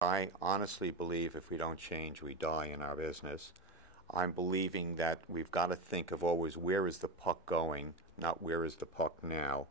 I honestly believe if we don't change, we die in our business. I'm believing that we've got to think of always where is the puck going, not where is the puck now.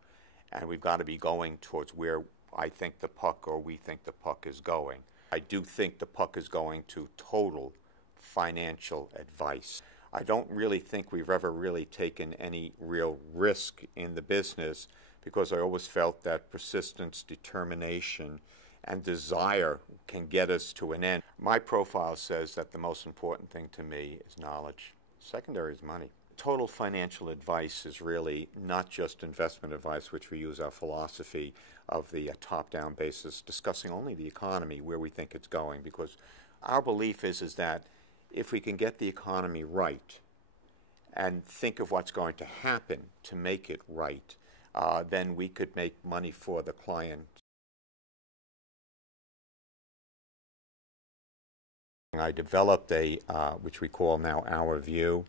And we've got to be going towards where I think the puck or we think the puck is going. I do think the puck is going to total financial advice. I don't really think we've ever really taken any real risk in the business because I always felt that persistence, determination, and desire can get us to an end. My profile says that the most important thing to me is knowledge. Secondary is money. Total financial advice is really not just investment advice, which we use our philosophy of the top-down basis, discussing only the economy, where we think it's going, because our belief is that if we can get the economy right and think of what's going to happen to make it right, then we could make money for the client. I developed a, which we call now Our View,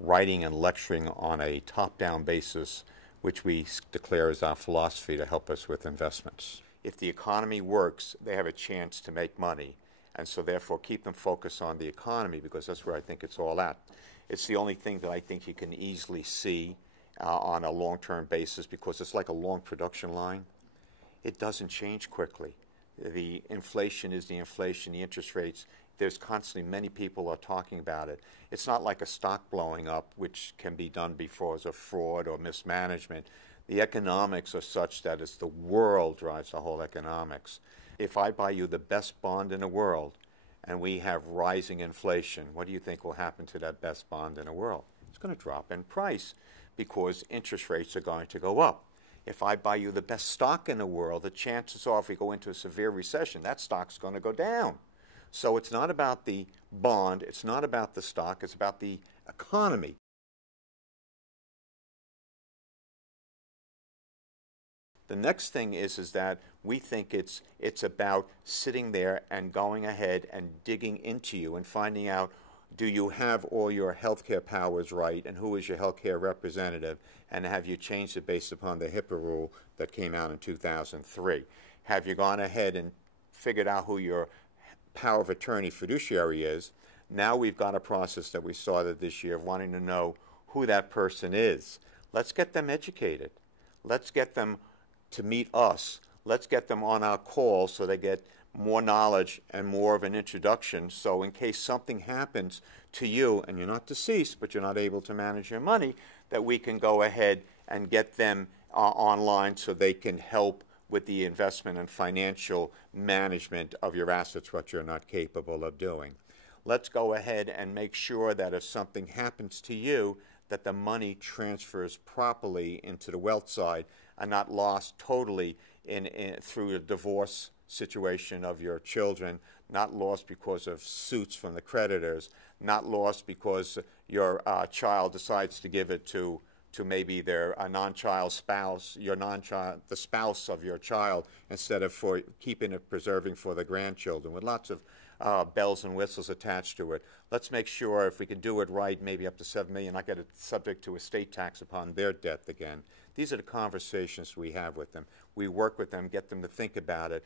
writing and lecturing on a top-down basis, which we declare as our philosophy to help us with investments. If the economy works, they have a chance to make money, and so therefore keep them focused on the economy because that's where I think it's all at. It's the only thing that I think you can easily see on a long-term basis because it's like a long production line. It doesn't change quickly. The inflation is the inflation, the interest rates. There's constantly, many people are talking about it. It's not like a stock blowing up, which can be done before as a fraud or mismanagement. The economics are such that it's the world drives the whole economics. If I buy you the best bond in the world and we have rising inflation, what do you think will happen to that best bond in the world? It's going to drop in price because interest rates are going to go up. If I buy you the best stock in the world, the chances are if we go into a severe recession, that stock's going to go down. So it's not about the bond, it's not about the stock, it's about the economy. The next thing is that we think it's about sitting there and going ahead and digging into you and finding out, do you have all your healthcare powers right, and who is your healthcare representative, and have you changed it based upon the HIPAA rule that came out in 2003? Have you gone ahead and figured out who your power of attorney fiduciary is? Now we've got a process that we started this year of wanting to know who that person is. Let's get them educated. Let's get them to meet us. Let's get them on our call so they get more knowledge and more of an introduction, so in case something happens to you and you're not deceased but you're not able to manage your money, that we can go ahead and get them online so they can help with the investment and financial management of your assets, what you're not capable of doing. Let's go ahead and make sure that if something happens to you, that the money transfers properly into the wealth side and not lost totally through a divorce situation of your children, not lost because of suits from the creditors, not lost because your child decides to give it to maybe their non-child spouse, the spouse of your child, instead of for keeping it preserving for the grandchildren, with lots of bells and whistles attached to it. Let's make sure if we can do it right, maybe up to $7 million, not get it subject to estate tax upon their death again. These are the conversations we have with them. We work with them, get them to think about it.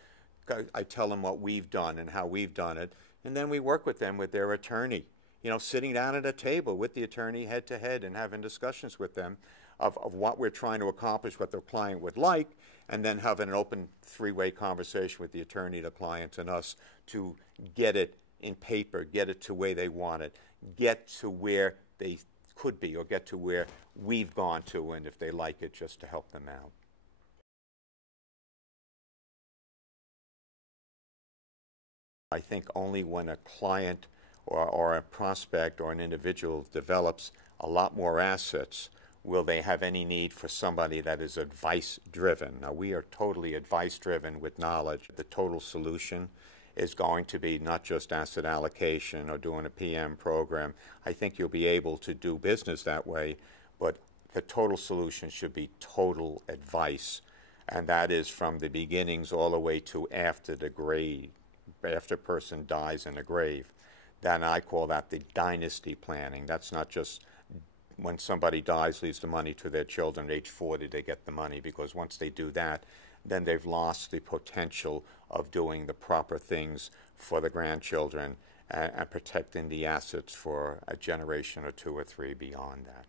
I tell them what we've done and how we've done it, and then we work with them with their attorney. You know, sitting down at a table with the attorney head to head and having discussions with them of what we're trying to accomplish, what the client would like, and then having an open three-way conversation with the attorney, the client, and us to get it in paper, get it to where they want it, get to where they could be, or get to where we've gone to, and if they like it, just to help them out. I think only when a client or a prospect or an individual develops a lot more assets will they have any need for somebody that is advice-driven. Now, we are totally advice-driven with knowledge. The total solution is going to be not just asset allocation or doing a PM program. I think you'll be able to do business that way, but the total solution should be total advice, and that is from the beginnings all the way to after the grave. After a person dies in the grave. Then I call that the dynasty planning. That's not just when somebody dies, leaves the money to their children, at age 40 they get the money, because once they do that, then they've lost the potential of doing the proper things for the grandchildren and protecting the assets for a generation or two or three beyond that.